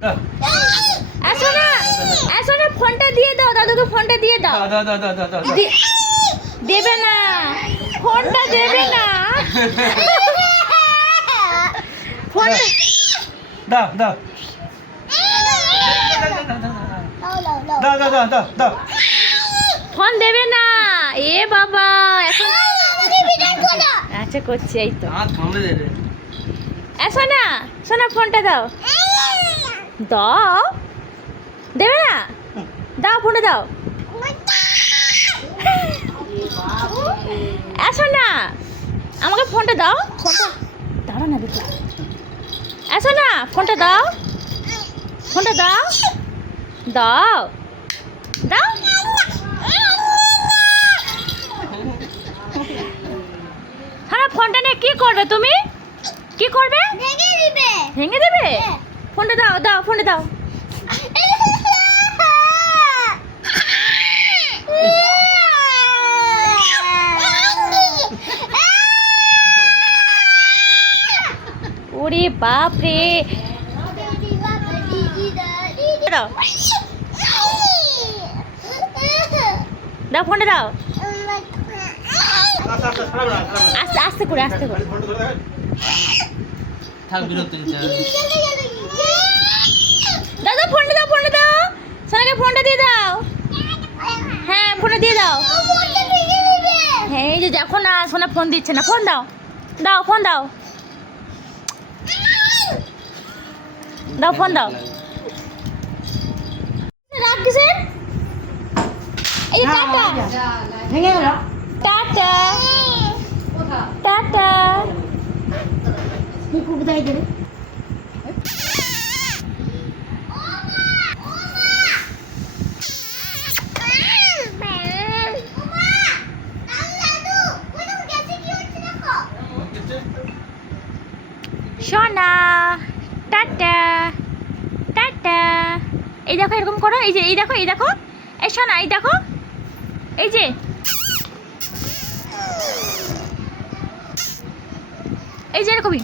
আসো না, আসো না, ফোনটা দিয়ে দাও, দাদুকে ফোনটা দিয়ে দাও। দেবে না, ফোনটা দেবে না। ফোনটা দাও দাও দাও দাও দাও দাও। ফোন দেবে না। এ বাবা, এখন আচ্ছা করছি, এই তো। আসো না, শোনা, ফোনটা দাও। দাও, দেবে না, দাও, ফোনটা দাও। আসো না, আমাকে ফোনটা দাও। ফোনটা দাও না, দেখো। আসো না, ফোনটা দাও, ফোনটা দাও, দাও দাও। হ্যাঁ, ফোনটা নিয়ে কি করবে তুমি? কি করবে? ভেঙে দেবে। ফোনটা দাও, দাও, ফোনটা দাও। ওরে বাপ রে, দাও দাও, ফোনটা দাও। আস্তে আস্তে করে, আস্তে করে। দাদা, ফোনটা দাও, ফোনটা দাও। সোনাকে ফোনটা দিয়ে দাও। হ্যাঁ, ফোনটা দিয়ে দাও। হ্যাঁ, এই যে দেখো না, সোনা ফোন দিচ্ছে না। ফোন দাও, দাও, ফোন দাও, দাও, ফোন দাও। রাখ কিসের? এই টাটা, ভেঙে গেল। Tata, tata. কোথায় গেলে? সোনা, টাটা, টাটা। এই দেখো, এরকম করো। এই যে, এই দেখো, এই দেখো। এই সোনা, এই দেখো, এই যে, এই যে এরকমই।